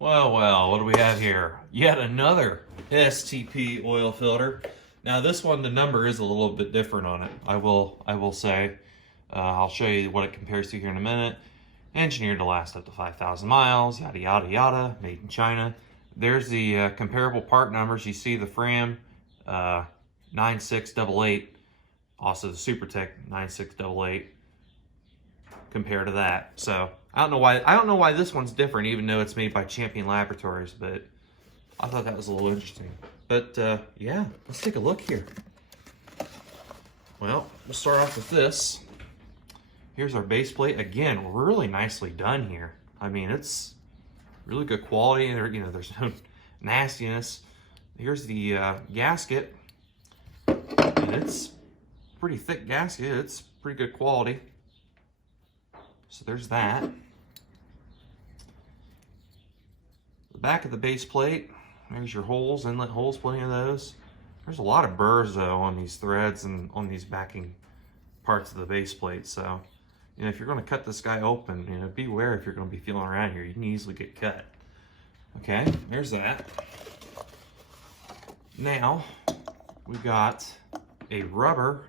Well, what do we have here? Yet another STP oil filter. Now this one, the number is a little bit different on it. I will say. I'll show you what it compares to here in a minute. Engineered to last up to 5,000 miles, yada, yada, yada, made in China. There's the comparable part numbers. You see the Fram 9688, also the SuperTech 9688 compared to that. So I don't know why this one's different, even though it's made by Champion Laboratories, but I thought that was a little interesting. But yeah, let's take a look here. Well, we'll start off with this. Here's our base plate. Again, really nicely done here. I mean, it's really good quality, and there's no nastiness. Here's the gasket, and it's pretty thick gasket. It's pretty good quality. So there's that. The back of the base plate, there's your holes, inlet holes, plenty of those. There's a lot of burrs though on these threads and on these backing parts of the base plate. So, if you're going to cut this guy open, beware if you're going to be feeling around here. You can easily get cut. Okay, there's that. Now, we've got a rubber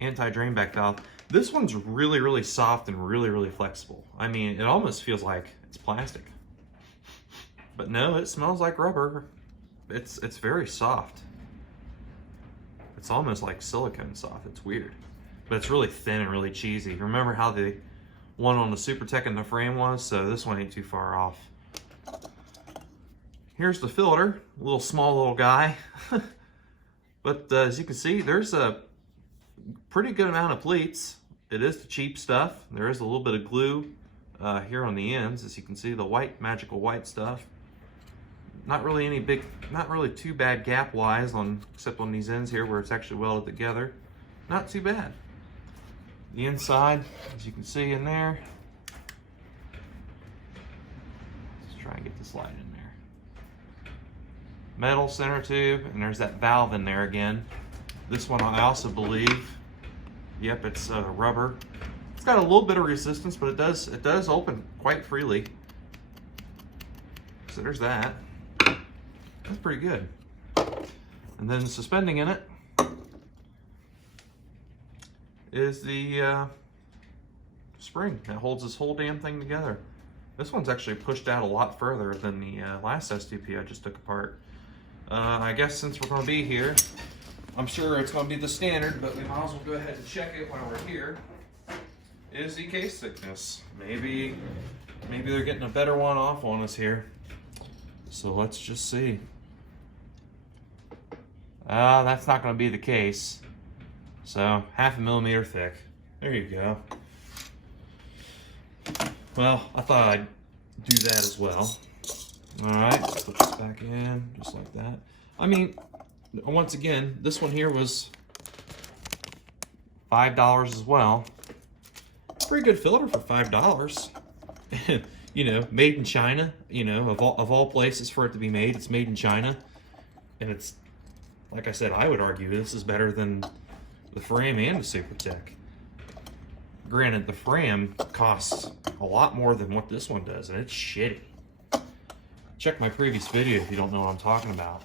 anti-drain back valve. This one's really, really soft and really, really flexible. I mean, it almost feels like it's plastic. But no, it smells like rubber. It's very soft. It's almost like silicone soft. It's weird. But it's really thin and really cheesy. Remember how the one on the SuperTech and the Fram was? So this one ain't too far off. Here's the filter, a small little guy. But as you can see, there's a pretty good amount of pleats. It is the cheap stuff. There is a little bit of glue here on the ends, as you can see, the white, magical white stuff. Not really too bad gap-wise, except on these ends here where it's actually welded together. Not too bad. The inside, as you can see in there. Let's try and get this light in there. Metal center tube, and there's that valve in there again. This one I also believe, yep, it's rubber. It's got a little bit of resistance, but it does open quite freely. So there's that. That's pretty good. And then suspending in it is the spring that holds this whole damn thing together. This one's actually pushed out a lot further than the last STP I just took apart. I guess since we're going to be here, I'm sure it's going to be the standard, but we might as well go ahead and check it while we're here. Is the case thickness? Maybe they're getting a better one off on us here. So let's just see. That's not going to be the case. So 0.5 millimeter thick. There you go. Well, I thought I'd do that as well. All right, let's put this back in just like that. I mean, once again, this one here was $5 as well. Pretty good filter for $5. Made in China. Of all places for it to be made, it's made in China, and it's, like I said, I would argue this is better than the Fram and the SuperTech. Granted, the Fram costs a lot more than what this one does, and it's shitty. Check my previous video if you don't know what I'm talking about.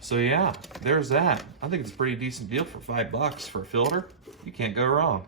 So yeah, there's that. I think it's a pretty decent deal for $5 for a filter. You can't go wrong.